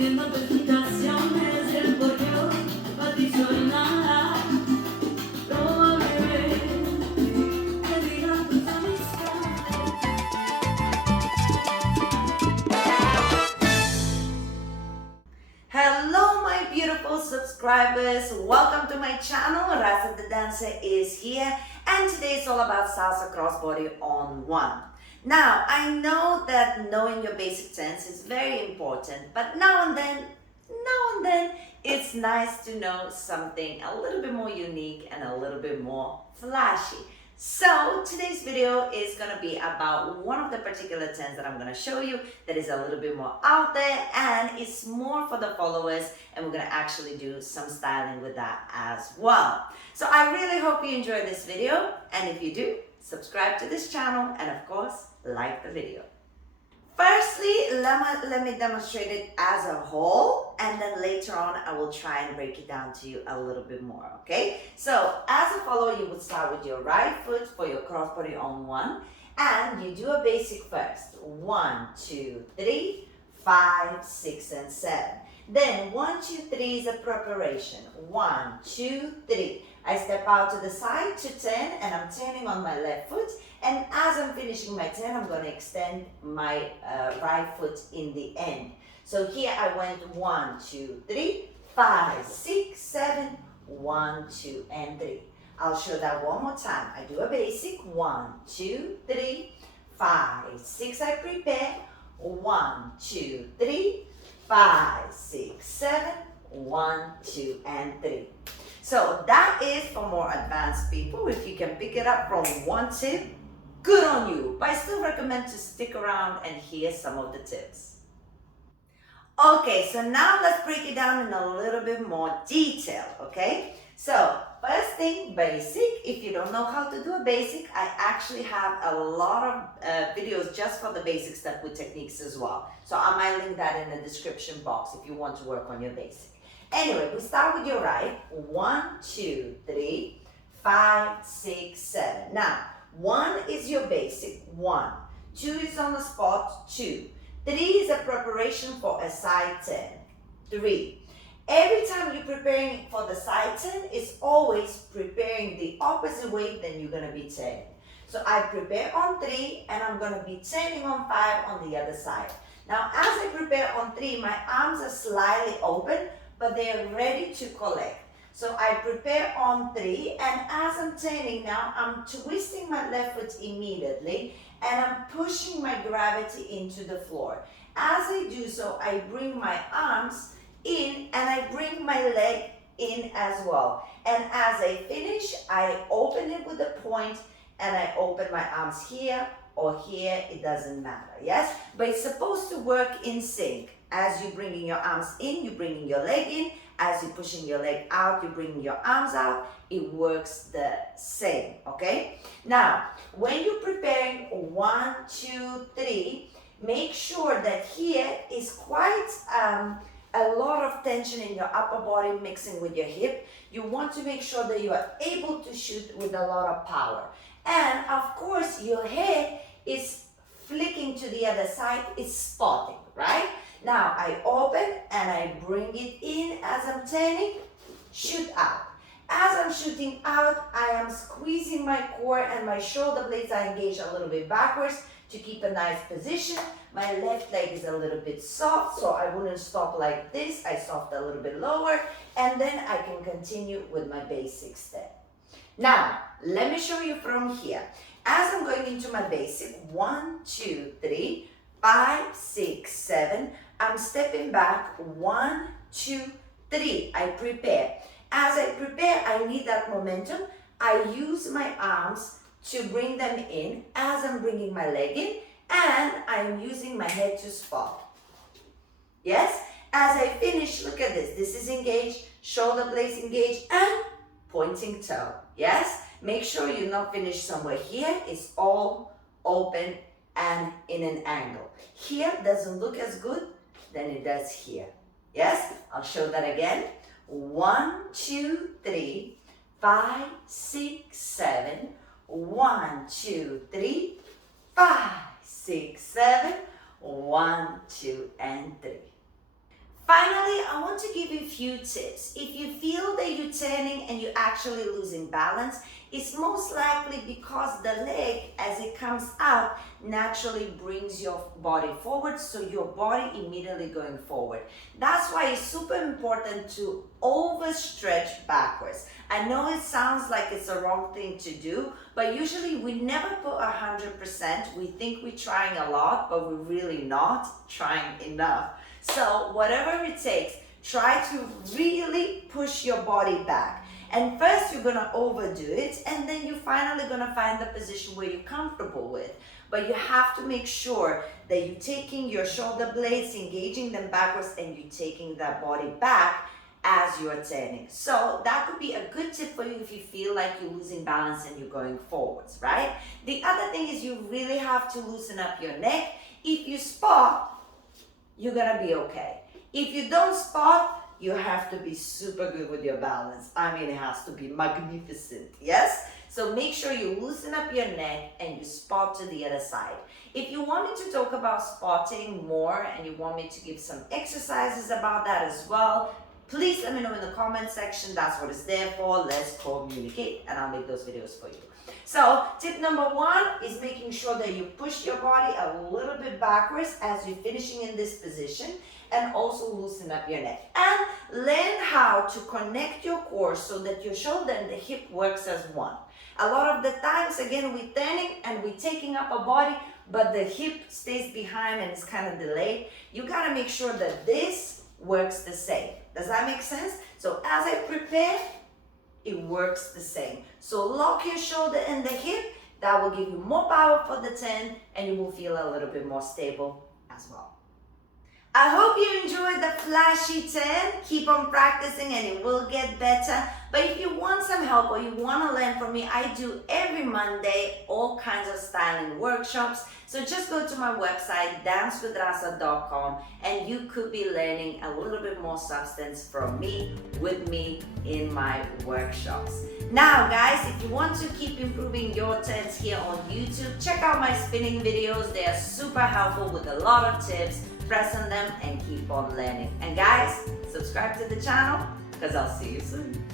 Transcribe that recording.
pidiendo explicaciones del por qué hoy para ti soy nada. Probablemente te digan tus amistades. Hello my beautiful subscribers, welcome to my channel. Rasa the dancer is here and today is all about salsa crossbody on one. Now I know that knowing your basic turns is very important, but now and then it's nice to know something a little bit more unique and a little bit more flashy. So today's video is going to be about one of the particular turns that I'm going to show you that is a little bit more out there and it's more for the followers, and we're going to actually do some styling with that as well. So I really hope you enjoy this video, and if you do, subscribe to this channel and of course like the video. Firstly, let me demonstrate it as a whole, and then later on I will try and break it down to you a little bit more, okay? So as a follower, you would start with your right foot for your crossbody on one, and you do a basic first. 1, 2, 3, 5, 6, and 7. Then 1, 2, 3 is a preparation. 1, 2, 3. I step out to the side to turn, and I'm turning on my left foot. And as I'm finishing my turn, I'm going to extend my right foot in the end. So here I went 1, 2, 3, 5, 6, 7, 1, 2, and 3. I'll show that one more time. I do a basic 1, 2, 3, 5, 6. I prepare 1, 2, 3, 5, 6, 7, 1, 2, and 3. So that is for more advanced people. If you can pick it up from one tip, good on you. But I still recommend to stick around and hear some of the tips. Okay, so now let's break it down in a little bit more detail, okay? So first thing, basic. If you don't know how to do a basic, I actually have a lot of videos just for the basic stuff with techniques as well. So I might link that in the description box if you want to work on your basic. Anyway, we start with your right. 1, 2, 3, 5, 6, 7. Now, 1 is your basic, 1. 2 is on the spot, 2. 3 is a preparation for a side turn, 3. Every time you're preparing for the side turn, it's always preparing the opposite way than you're going to be turning. So I prepare on 3 and I'm going to be turning on 5 on the other side. Now, as I prepare on 3, my arms are slightly open, but they are ready to collect. So I prepare on 3, and as I'm turning now, I'm twisting my left foot immediately, and I'm pushing my gravity into the floor. As I do so, I bring my arms in, and I bring my leg in as well. And as I finish, I open it with a point, and I open my arms here or here, it doesn't matter, yes? But it's supposed to work in sync. As you're bringing your arms in, you're bringing your leg in. As you're pushing your leg out, you're bringing your arms out. It works the same, okay? Now, when you're preparing 1, 2, 3, make sure that here is quite a lot of tension in your upper body mixing with your hip. You want to make sure that you are able to shoot with a lot of power. And of course, your head is flicking to the other side, it's spotting, right? Now I open and I bring it in as I'm turning, shoot out. As I'm shooting out, I am squeezing my core and my shoulder blades are engaged a little bit backwards to keep a nice position. My left leg is a little bit soft, so I wouldn't stop like this. I soft a little bit lower, and then I can continue with my basic step. Now, let me show you from here. As I'm going into my basic, 1, 2, 3, 5, 6, 7, I'm stepping back, 1, 2, 3, I prepare. As I prepare, I need that momentum. I use my arms to bring them in as I'm bringing my leg in, and I'm using my head to spot. Yes? As I finish, look at this. This is engaged, shoulder blades engaged, and pointing toe. Yes? Make sure you're not finished somewhere here. It's all open and in an angle. Here doesn't look as good than it does here. Yes? I'll show that again. 1, 2, 3, 5, 6, 7. 1, 2, 3, 5, 6, 7. 1, 2, and 3. Finally, I want to give you a few tips. If you feel that you're turning and you're actually losing balance, it's most likely because the leg, as it comes out, naturally brings your body forward, so your body immediately going forward. That's why it's super important to overstretch backwards. I know it sounds like it's a wrong thing to do, but usually we never put 100%. We think we're trying a lot, but we're really not trying enough. So whatever it takes, try to really push your body back. And first you're gonna overdo it, and then you're finally gonna find the position where you're comfortable with. But you have to make sure that you're taking your shoulder blades, engaging them backwards, and you're taking that body back as you're turning. So that could be a good tip for you if you feel like you're losing balance and you're going forwards, right? The other thing is you really have to loosen up your neck. If you spot, you're gonna be okay. If you don't spot, you have to be super good with your balance. I mean, it has to be magnificent, yes? So make sure you loosen up your neck and you spot to the other side. If you want me to talk about spotting more and you want me to give some exercises about that as well, please let me know in the comment section. That's what it's there for. Let's communicate and I'll make those videos for you. So tip number one is making sure that you push your body a little bit backwards as you're finishing in this position, and also loosen up your neck. And learn how to connect your core so that your shoulder and the hip works as one. A lot of the times, again, we're turning and we're taking up a body, but the hip stays behind and it's kind of delayed. You gotta make sure that this works the same. Does that make sense? So as I prepare, it works the same. So lock your shoulder and the hip. That will give you more power for the turn and you will feel a little bit more stable as well. I hope you enjoyed the flashy turn. Keep on practicing and it will get better. But if you want some help or you want to learn from me, I do every Monday all kinds of styling workshops. So just go to my website, dancewithrasa.com, and you could be learning a little bit more substance from me, with me in my workshops. Now guys, if you want to keep improving your turns here on YouTube, check out my spinning videos. They are super helpful with a lot of tips. Press on them and keep on learning. And guys, subscribe to the channel because I'll see you soon.